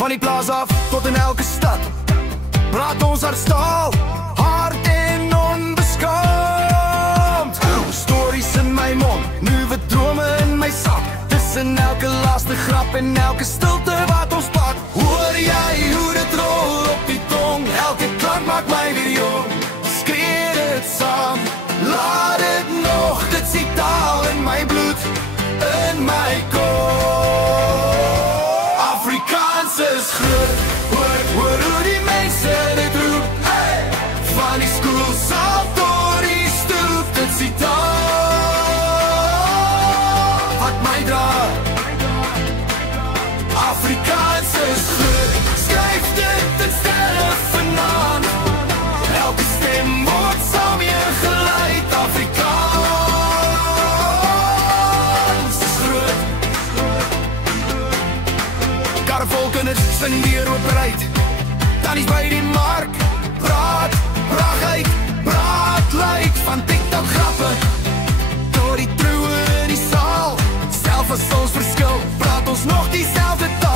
Van die plaas af tot in elke stad praat ons hardstaal, hard en onbeskaamd. Stories in my mond, nuwe drome in my sak, tussen elke laaste grap en elke stilte wat ons pak. Hoor jy hoe dit rol op die tong, elke klank maak my weer jong. Skree dit saam, laat dit nog, dit is die taal in my bloed, in my kop. Afrikaans is groot, hoor hoe die mense dit roep, hey! Van die skoolsaal tot die stoep, dit is die taal wat my dra. Afrikaans is groot, skryf dit in stelle vanaand, elke stem word saam ingeleid. Afrikaans is groot. Karrevolkinders sing weer oopbereid, tannies by die mark, praat, bragheid, praat lyk, van TikTok grappe tot die troe in die saal. Self as ons verskil, praat ons nog dieselfde taal.